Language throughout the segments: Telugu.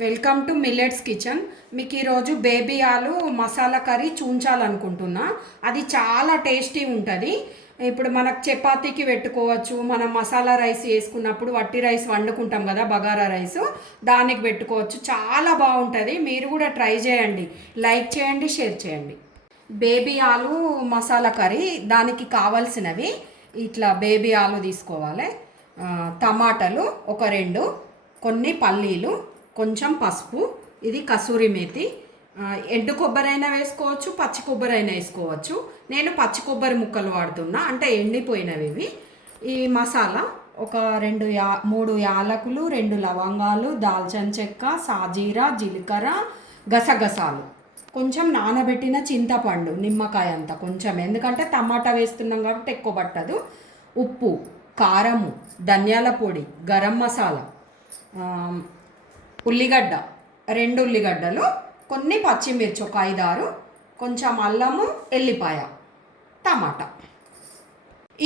Welcome to millets kitchen. మీకు ఈరోజు బేబీ ఆలు మసాలా కర్రీ చూంచాలనుకుంటున్నా. అది చాలా టేస్టీ ఉంటుంది. ఇప్పుడు మనకు చపాతీకి పెట్టుకోవచ్చు. మనం మసాలా రైస్ వేసుకున్నప్పుడు వట్టి రైస్ వండుకుంటాం కదా, బగారా రైస్, దానికి పెట్టుకోవచ్చు. చాలా బాగుంటుంది. మీరు కూడా ట్రై చేయండి. లైక్ చేయండి, షేర్ చేయండి. బేబీ ఆలు మసాలా కర్రీ, దానికి కావాల్సినవి ఇట్లా బేబీ ఆలు తీసుకోవాలి, టమాటాలు ఒక 2, కొన్ని పల్లీలు, కొంచెం పసుపు, ఇది కసూరి మేతి, ఎండు కొబ్బరి అయినా వేసుకోవచ్చు, పచ్చి కొబ్బరి అయినా వేసుకోవచ్చు. నేను పచ్చి కొబ్బరి ముక్కలు వాడుతున్నా, అంటే ఎండిపోయినవి ఇవి. ఈ మసాలా ఒక 3 యాలకులు, 2 లవంగాలు, దాల్చిన చెక్క, సాజీరా, జీలకర్ర, గసగసాలు, కొంచెం నానబెట్టిన చింతపండు, నిమ్మకాయ అంత కొంచెం, ఎందుకంటే టమాటా వేస్తున్నాం కాబట్టి ఎక్కువ పట్టదు. ఉప్పు, కారము, ధనియాల పొడి, గరం మసాలా, ఉల్లిగడ్డ 2 ఉల్లిగడ్డలు, కొన్ని పచ్చిమిర్చి ఒక 5-6, కొంచెం అల్లము, ఎల్లిపాయ, టమాటా.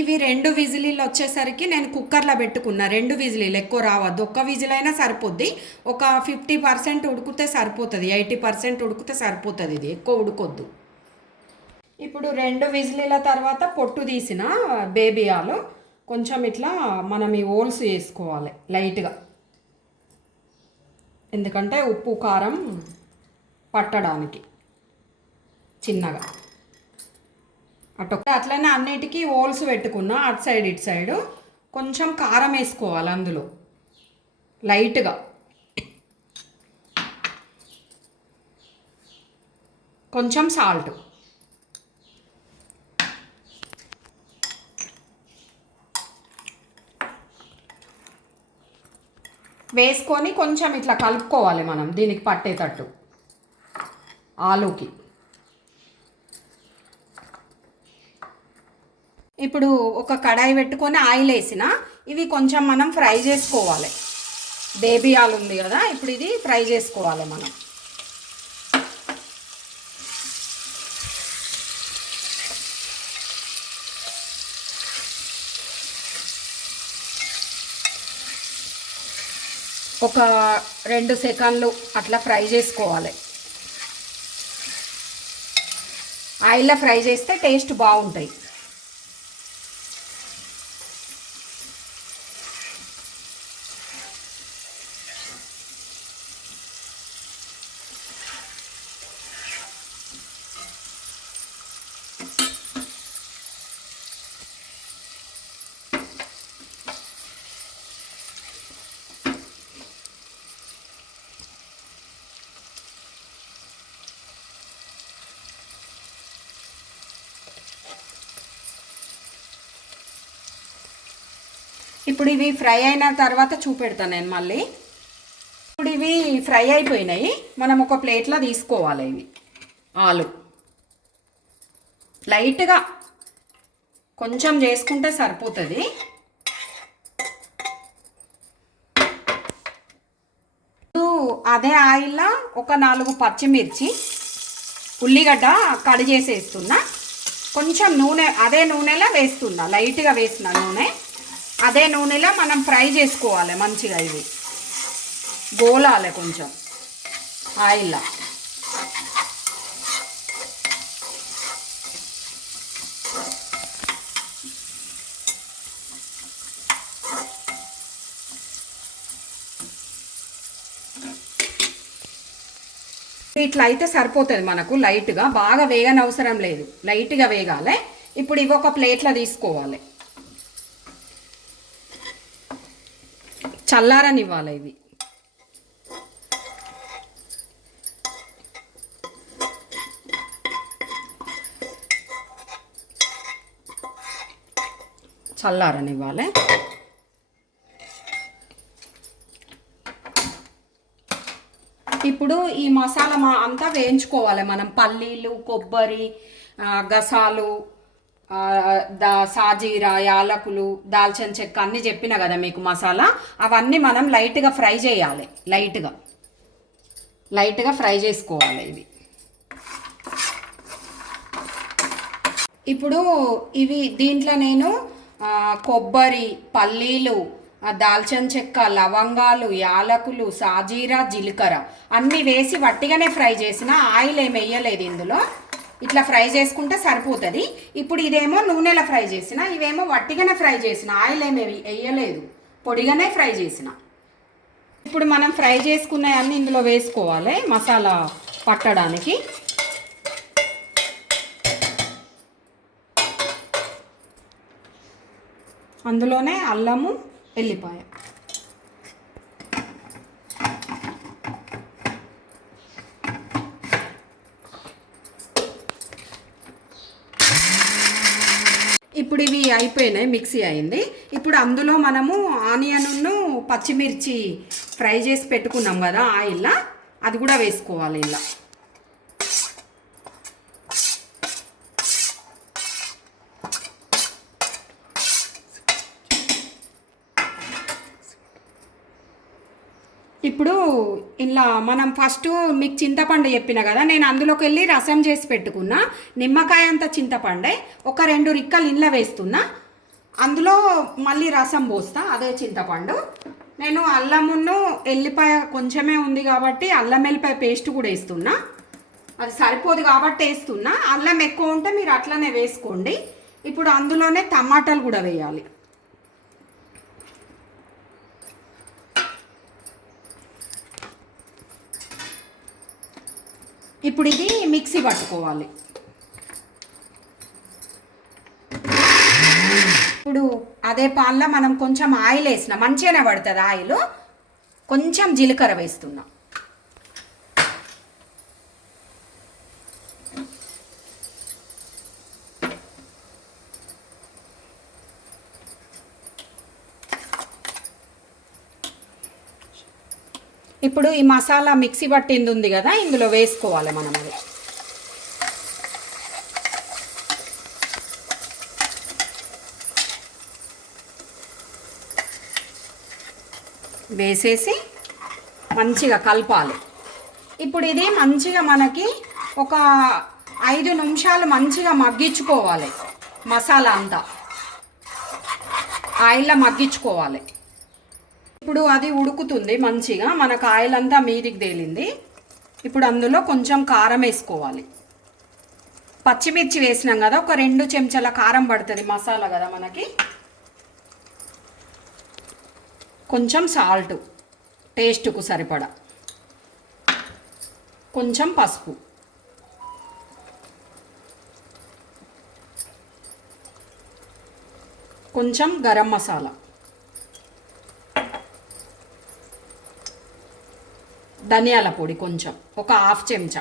ఇవి 2 విజిలీలు వచ్చేసరికి నేను కుక్కర్లో పెట్టుకున్నా. 2 విజిలీలు, ఎక్కువ రావద్దు. ఒక్క విజిల్ అయినా సరిపోద్ది. ఒక 50% ఉడికితే సరిపోతుంది, 80% ఉడికితే సరిపోతుంది. ఇది ఎక్కువ ఉడకొద్దు. ఇప్పుడు 2 విజిలీల తర్వాత పొట్టు తీసిన బేబీ ఆలు కొంచెం ఇట్లా మనం ఈ ఓల్స్ వేసుకోవాలి లైట్గా, ఎందుకంటే ఉప్పు కారం పట్టడానికి చిన్నగా. అట్లనే అన్నిటికీ ఓల్స్ పెట్టుకున్నా, అటు సైడ్ ఇటు సైడు. కొంచెం కారం వేసుకోవాలి అందులో లైట్గా, కొంచెం సాల్ట్ వేసుకొని కొంచెం ఇట్లా కలుపుకోవాలి మనం, దీనికి పట్టేటట్టు ఆలూకి. ఇప్పుడు ఒక కడాయి పెట్టుకొని ఆయిల్ వేసిన, ఇవి కొంచెం మనం ఫ్రై చేసుకోవాలి. బేబీ ఆలు ఉంది కదా, ఇప్పుడు ఇది ఫ్రై చేసుకోవాలి మనం. ఒక 2 సెకండ్లు అట్లా ఫ్రై చేసుకోవాలి. ఆయిల్లో ఫ్రై చేస్తే టేస్ట్ బాగుంటాయి. ఇప్పుడు ఇవి ఫ్రై అయిన తర్వాత చూపెడతాను నేను మళ్ళీ. ఇప్పుడు ఇవి ఫ్రై అయిపోయినాయి, మనం ఒక ప్లేట్లో తీసుకోవాలి. ఇవి ఆలు లైట్గా కొంచెం చేసుకుంటే సరిపోతుంది. అదే ఆయిల్లో ఒక 4 పచ్చిమిర్చి, ఉల్లిగడ్డ కట్ చేసేస్తున్నా. కొంచెం నూనె అదే నూనెలో వేస్తున్నా, లైట్గా వేసిన నూనె అదే నూనెలో మనం ఫ్రై చేసుకోవాలి మంచిగా. ఇవి గోలాలి కొంచెం ఆయిల్లో. ఇట్లా అయితే సరిపోతుంది మనకు. లైట్గా, బాగా వేగనవసరం లేదు, లైట్గా వేగాలి. ఇప్పుడు ఇవి ఒక ప్లేట్లో తీసుకోవాలి, చల్లారనివ్వాలి. ఇవి చల్లారనివ్వాలి. ఇప్పుడు ఈ మసాలా అంతా వేయించుకోవాలి మనం. పల్లీలు, కొబ్బరి, గసాలు, సాజీరా, యాలకులు, దాల్చిన చెక్క అన్నీ చెప్పిన కదా మీకు మసాలా. అవన్నీ మనం లైట్గా ఫ్రై చేయాలి, లైట్గా ఫ్రై చేసుకోవాలి ఇవి. ఇప్పుడు ఇవి దీంట్లో నేను కొబ్బరి, పల్లీలు, దాల్చిన చెక్క, లవంగాలు, యాలకులు, సాజీరా, జీలకర్ర అన్నీ వేసి వట్టిగానే ఫ్రై చేసిన, ఆయిల్ ఏమి వేయలేదు ఇందులో. ఇట్లా ఫ్రై చేసుకుంటే సరిపోతుంది. ఇప్పుడు ఇదేమో నూనెలో ఫ్రై చేసిన, ఇవేమో వట్టిగానే ఫ్రై చేసిన, ఆయిల్ ఏమి వేయలేదు, పొడిగానే ఫ్రై చేసిన. ఇప్పుడు మనం ఫ్రై చేసుకున్నవన్నీ ఇందులో వేసుకోవాలి మసాలా పట్టడానికి. అందులోనే అల్లము, ఎల్లిపాయ. ఇప్పుడు ఇవి అయిపోయినాయి, మిక్సీ అయింది. ఇప్పుడు అందులో మనము ఆనియన్ను పచ్చిమిర్చి ఫ్రై చేసి పెట్టుకున్నాం కదా ఆయిల్లో, అది కూడా వేసుకోవాలి ఇలా. ఇప్పుడు ఇలా మనం ఫస్ట్ మీకు చింతపండు చెప్పిన కదా, నేను అందులోకి వెళ్ళి రసం చేసి పెట్టుకున్నా. నిమ్మకాయ అంత చింతపండే, ఒక 2 రిక్కలు ఇంట్లో వేస్తున్నా. అందులో మళ్ళీ రసం పోస్తా, అదే చింతపండు. నేను అల్లమును ఎల్లిపాయ కొంచెమే ఉంది కాబట్టి అల్లం ఎల్లిపాయ పేస్ట్ కూడా వేస్తున్నా. అది సరిపోదు కాబట్టి వేస్తున్నా. అల్లం ఎక్కువ ఉంటే మీరు అట్లనే వేసుకోండి. ఇప్పుడు అందులోనే టమాటాలు కూడా వేయాలి. ఇప్పుడు ఇది మిక్సీ పట్టుకోవాలి. ఇప్పుడు అదే పాన్లో మనం కొంచెం ఆయిల్ వేసిన, మంచిగానే పడుతుంది ఆయిల్. కొంచెం జీలకర్ర వేస్తున్నా. ఇప్పుడు ఈ మసాలా మిక్సీ పట్టింది ఉంది కదా, ఇందులో వేసుకోవాలి మనం. అది వేసేసి మంచిగా కలపాలి. ఇప్పుడు ఇది మంచిగా మనకి ఒక 5 నిమిషాలు మంచిగా మగ్గించుకోవాలి. మసాలా అంతా ఆయిల్లో మగ్గించుకోవాలి. ఇప్పుడు అది ఉడుకుతుంది మంచిగా, మనకు ఆయిల్ అంతా మీదికి తేలింది. ఇప్పుడు అందులో కొంచెం కారం వేసుకోవాలి. పచ్చిమిర్చి వేసినాం కదా, ఒక 2 చెంచాల కారం పడుతుంది, మసాలా కదా మనకి. కొంచెం సాల్ట్ టేస్ట్కు సరిపడా, కొంచెం పసుపు, కొంచెం గరం మసాలా, ధనియాల పొడి కొంచెం, ఒక 1/2 చెంచా.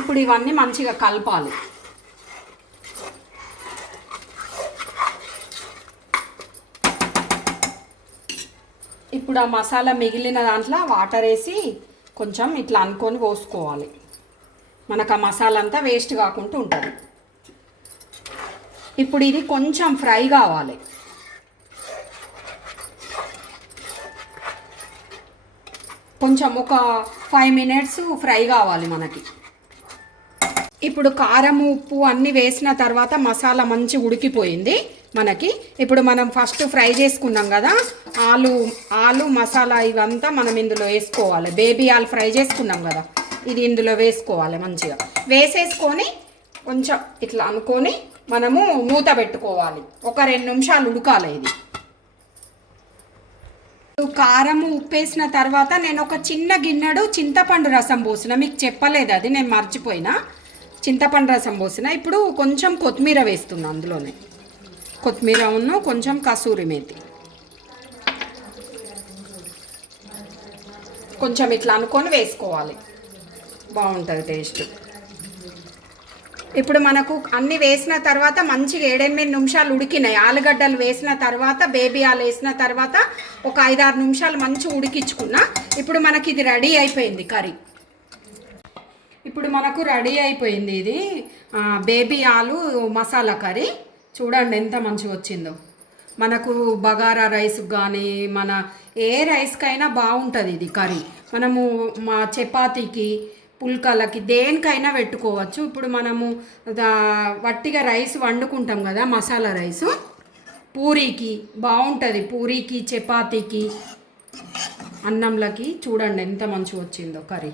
ఇప్పుడు ఇవన్నీ మంచిగా కలపాలి. ఇప్పుడు ఆ మసాలా మిగిలిన దాంట్లో వాటర్ వేసి కొంచెం ఇట్లా అనుకొని పోసుకోవాలి. మనకు ఆ మసాలా అంతా వేస్ట్ కాకుండా ఉంటుంది. ఇప్పుడు ఇది కొంచెం ఫ్రై కావాలి. కొంచెం ఒక 5 మినిట్స్ ఫ్రై కావాలి మనకి. ఇప్పుడు కారం, ఉప్పు అన్నీ వేసిన తర్వాత మసాలా మంచి ఉడికిపోయింది మనకి. ఇప్పుడు మనం ఫస్ట్ ఫ్రై చేసుకున్నాం కదా ఆలు మసాలా, ఇవంతా మనం ఇందులో వేసుకోవాలి. బేబీ ఆలు ఫ్రై చేసుకున్నాం కదా, ఇది ఇందులో వేసుకోవాలి. మంచిగా వేసేసుకొని కొంచెం ఇట్లా అనుకొని మనము మూత పెట్టుకోవాలి. ఒక 2 నిమిషాలు ఉడకాలి ఇది. కారం, ఉప్పు వేసిన తర్వాత నేను ఒక చిన్న గిన్నెడు చింతపండు రసం పోసిన, మీకు చెప్పలేదు అది, నేను మర్చిపోయినా. చింతపండు రసం పోసిన. ఇప్పుడు కొంచెం కొత్తిమీర వేస్తున్నా అందులోనే, కొత్తిమీర కొంచెం కసూరి మేతి, కొంచెం ఇట్లా అనుకొని వేసుకోవాలి, బాగుంటుంది టేస్ట్. ఇప్పుడు మనకు అన్నీ వేసిన తర్వాత మంచిగా 7-8 నిమిషాలు ఉడికినాయి. ఆలుగడ్డలు వేసిన తర్వాత, బేబీ ఆలు వేసిన తర్వాత ఒక 5-6 నిమిషాలు మంచిగా ఉడికించుకున్నా. ఇప్పుడు మనకి ఇది రెడీ అయిపోయింది కర్రీ. ఇప్పుడు మనకు రెడీ అయిపోయింది ఇది బేబీ ఆలు మసాలా కర్రీ. చూడండి ఎంత మంచిగా వచ్చిందో. మనకు బగారా రైస్కి కానీ మన ఏ రైస్కైనా బాగుంటుంది ఇది కర్రీ. మనము మా చపాతీకి, పుల్కాలకి దేనికైనా పెట్టుకోవచ్చు. ఇప్పుడు మనము వట్టిగా రైస్ వండుకుంటాం కదా, మసాలా రైసు, పూరీకి బాగుంటుంది. పూరీకి, చపాతీకి, అన్నంలకి చూడండి ఎంత మంచిగా వచ్చిందో కర్రీ.